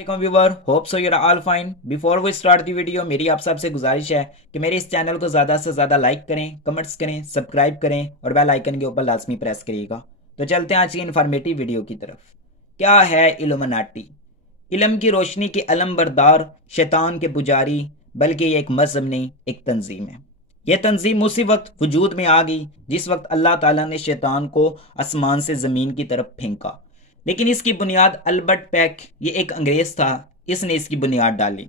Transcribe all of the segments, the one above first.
Viewer hope so you're all fine. Before we start the video, मेरी आप सबसे गुजारिश है कि मेरे इस चैनल को ज़्यादा से ज़्यादा लाइक करें, कमेंट्स करें, सब्सक्राइब करें और बेल आइकन के ऊपर लाजमी प्रेस करिएगा। तो चलते हैं आज की इन्फॉर्मेटिव वीडियो की तरफ। क्या है इल्यूमिनाटी? इल्म की रोशनी के अलम बरदार, शैतान के पुजारी, बल्कि ये एक मजहब नहीं, एक तंजीम है। यह तंजीम उसी वक्त वजूद में आ गई जिस वक्त अल्लाह ताला ने शैतान को आसमान से ज़मीन की तरफ फेंका। लेकिन इसकी बुनियाद अल्बर्ट पैक, ये एक अंग्रेज था, इसने इसकी बुनियाद डाली,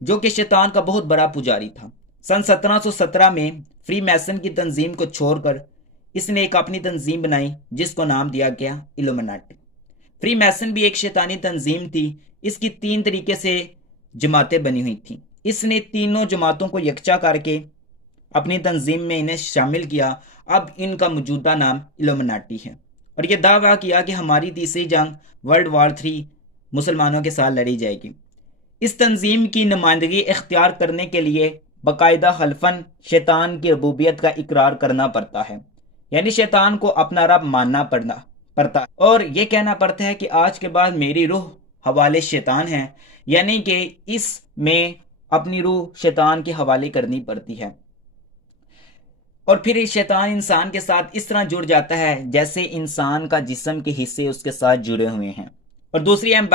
जो कि शैतान का बहुत बड़ा पुजारी था। सन 1717 में फ्री मैसन की तंजीम को छोड़कर इसने एक अपनी तंजीम बनाई जिसको नाम दिया गया इल्यूमिनाटी। फ्री मैसन भी एक शैतानी तंजीम थी। इसकी 3 तरीके से जमातें बनी हुई थी। इसने तीनों जमातों को यकजा करके अपनी तंजीम में इन्हें शामिल किया। अब इनका मौजूदा नाम इल्यूमिनाटी है और यह दावा किया कि हमारी तीसरी जंग वर्ल्ड वार 3 मुसलमानों के साथ लड़ी जाएगी। इस तंजीम की नुमाइंदगी इख्तियार करने के लिए बाकायदा हल्फन शैतान की रबूबियत का इकरार करना पड़ता है, यानी शैतान को अपना रब मानना पड़ता है और यह कहना पड़ता है कि आज के बाद मेरी रूह हवाले शैतान है, यानी कि इसमें अपनी रूह शैतान के हवाले करनी पड़ती है। और फिर शैतान इंसान के साथ इस तरह जुड़ जाता है जैसे इंसान का जिस्म के हिस्से उसके साथ जुड़े हुए हैं। और दूसरी अहम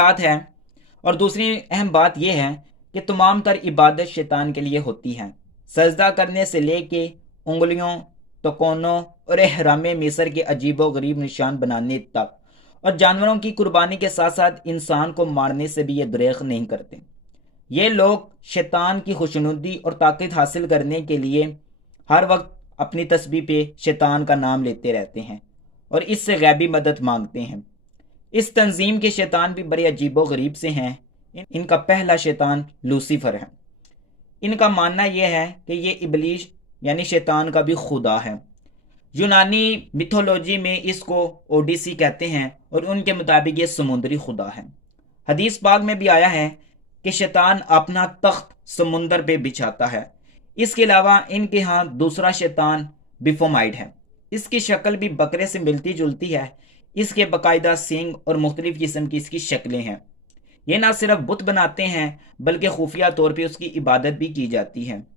बात यह है कि तमाम तर इबादत शैतान के लिए होती है, सजदा करने से लेके उंगलियों, तकोनों और एहराम मिस्र के अजीबो गरीब निशान बनाने तक। और जानवरों की कुर्बानी के साथ साथ इंसान को मारने से भी ये दरेख नहीं करते। ये लोग शैतान की खुशनुदी और ताकत हासिल करने के लिए हर वक्त अपनी तस्बीह पे शैतान का नाम लेते रहते हैं और इससे गैबी मदद मांगते हैं। इस तंजीम के शैतान भी बड़े अजीबो गरीब से हैं। इनका पहला शैतान लूसीफर है। इनका मानना यह है कि ये इबलीस यानी शैतान का भी खुदा है। यूनानी मिथोलॉजी में इसको ओडिसी कहते हैं और उनके मुताबिक ये समुद्री खुदा है। हदीस पाक में भी आया है कि शैतान अपना तख्त समुंदर पे बिछाता है। इसके अलावा इनके यहाँ दूसरा शैतान बिफोमाइड है। इसकी शक्ल भी बकरे से मिलती जुलती है। इसके बाकायदा सींग और मुख्तलिफ किस्म की इसकी शक्लें हैं। ये ना सिर्फ बुत बनाते हैं बल्कि खुफिया तौर पे उसकी इबादत भी की जाती है।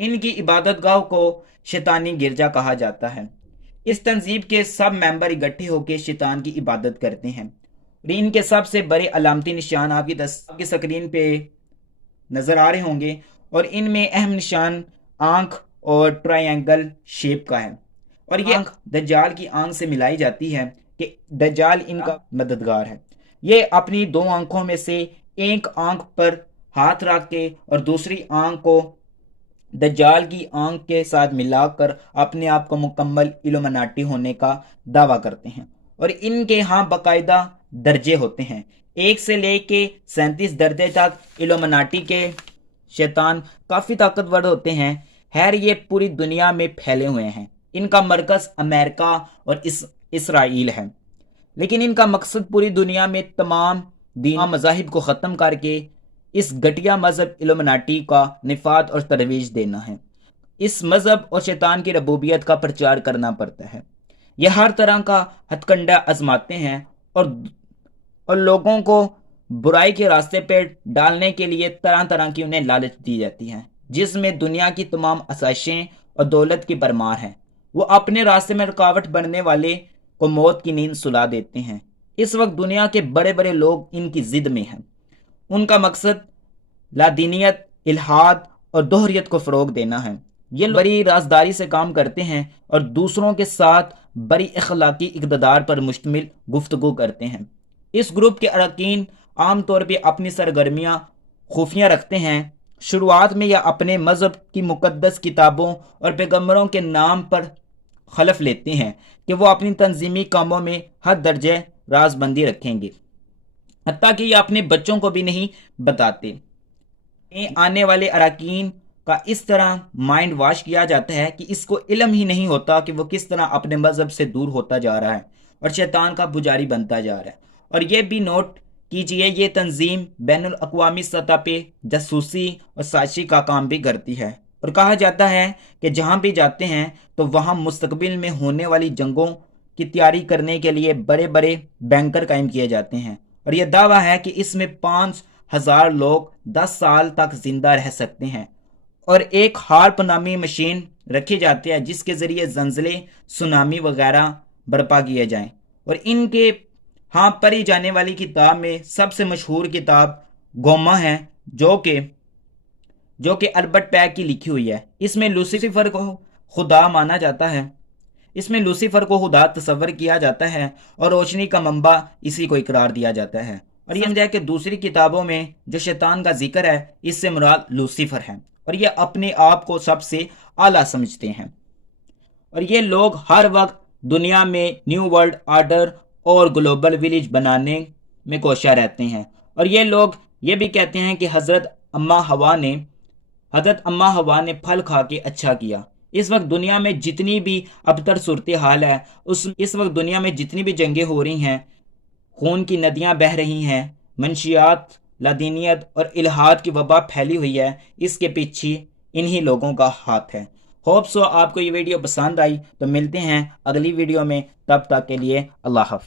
इनकी इबादत गाह को शैतानी गिरजा कहा जाता है। इस तंजीब के सब मेंबर इकट्ठे होकर शैतान की इबादत करते हैं। इनके सबसे बड़े अलामती निशान आपकी स्क्रीन पे नजर आ रहे होंगे और इनमें अहम निशान आंख और ट्रायंगल शेप का है। और ये आंख दज्जाल की आंख से मिलाई जाती है कि दज्जाल इनका मददगार है। ये अपनी 2 आंखों में से एक आंख पर हाथ रख के और दूसरी आंख को दज्जाल की आंख के साथ मिलाकर अपने आप को मुकम्मल इल्यूमिनाटी होने का दावा करते हैं। और इनके यहाँ बाकायदा दर्जे होते हैं, 1 से लेके 37 दर्जे तक। इल्यूमिनाटी के शैतान काफ़ी ताकतवर होते हैं। खैर ये पूरी दुनिया में फैले हुए हैं। इनका मरकज़ अमेरिका और इसराइल है, लेकिन इनका मकसद पूरी दुनिया में तमाम दीन मज़ाहिब को ख़त्म करके इस घटिया मज़हब इल्यूमिनाटी का निफात और तरवीज देना है। इस मज़हब और शैतान की रबूबियत का प्रचार करना पड़ता है। यह हर तरह का हथकंडा आजमाते हैं और लोगों को बुराई के रास्ते पे डालने के लिए तरह तरह की उन्हें लालच दी जाती है, जिसमें दुनिया की तमाम आसाइशें और दौलत की भरमार है। वो अपने रास्ते में रुकावट बनने वाले को मौत की नींद सुला देते हैं। इस वक्त दुनिया के बड़े बड़े लोग इनकी जिद में हैं। उनका मकसद लादीनियत, इल्हाद और दोहरियत को फ़रोग देना है। ये बड़ी राजदारी से काम करते हैं और दूसरों के साथ बड़ी अखलाकी इक़्तिदार पर मुश्तमिल गुफ्तगू करते हैं। इस ग्रुप के अरकान आमतौर पर अपनी सरगर्मियाँ खुफिया रखते हैं। शुरुआत में यह अपने मज़हब की मुक़द्दस किताबों और पैगम्बरों के नाम पर खलफ लेते हैं कि वो अपनी तंजीमी कामों में हद दर्जे राजबंदी रखेंगे, हत्ता कि ये अपने बच्चों को भी नहीं बताते। आने वाले अरकान का इस तरह माइंड वॉश किया जाता है कि इसको इल्म ही नहीं होता कि वो किस तरह अपने मज़हब से दूर होता जा रहा है और शैतान का पुजारी बनता जा रहा है। और ये भी नोट कीजिए, ये तंजीम बैनुल अक़वामी सतह पे जासूसी और साजिशी का काम भी करती है। और कहा जाता है कि जहाँ भी जाते हैं तो वहाँ मुस्तकबिल में होने वाली जंगों की तैयारी करने के लिए बड़े बड़े बैंकर कायम किए जाते हैं। और यह दावा है कि इसमें 5 1000 لوگ 10 سال تک زندہ رہ سکتے ہیں، اور ایک ہارپ نامی مشین رکھی جاتی ہے جس کے ذریعے زلزلے، سونامی وغیرہ برپا کیے جائیں۔ اور ان کے ہاں پڑھی جانے والی کتاب میں سب سے مشہور کتاب گوما ہے، جو کہ البرٹ پیک کی لکھی ہوئی ہے۔ اس میں لوسیفر کو خدا مانا جاتا ہے، اس میں لوسیفر کو خدا تصور کیا جاتا ہے اور روشنی کا منبع اسی کو اقرار دیا جاتا ہے۔ اور یہ سمجھا کہ دوسری کتابوں میں جو شیطان کا ذکر ہے اس سے مراد لوسیفر ہے، اور یہ اپنے آپ کو سب سے اعلیٰ سمجھتے ہیں، اور یہ لوگ ہر وقت دنیا میں نیو ورلڈ آرڈر اور گلوبل ولیج بنانے میں کوشاں رہتے ہیں۔ اور یہ لوگ یہ بھی کہتے ہیں کہ حضرت اما ہوا نے پھل کھا کے اچھا کیا۔ اس وقت دنیا میں جتنی بھی ابتر صورتحال ہے، اس وقت دنیا میں جتنی بھی جنگیں ہو رہی ہیں، خون کی ندیاں بہہ رہی ہیں، منشیات، لادینیت اور الہاد کی وبا پھیلی ہوئی ہے، اس کے پیچھے انہی لوگوں کا ہاتھ ہے۔ ہوپ سو آپ کو یہ ویڈیو پسند آئی، تو ملتے ہیں اگلی ویڈیو میں، تب تک کے لیے اللہ حافظ۔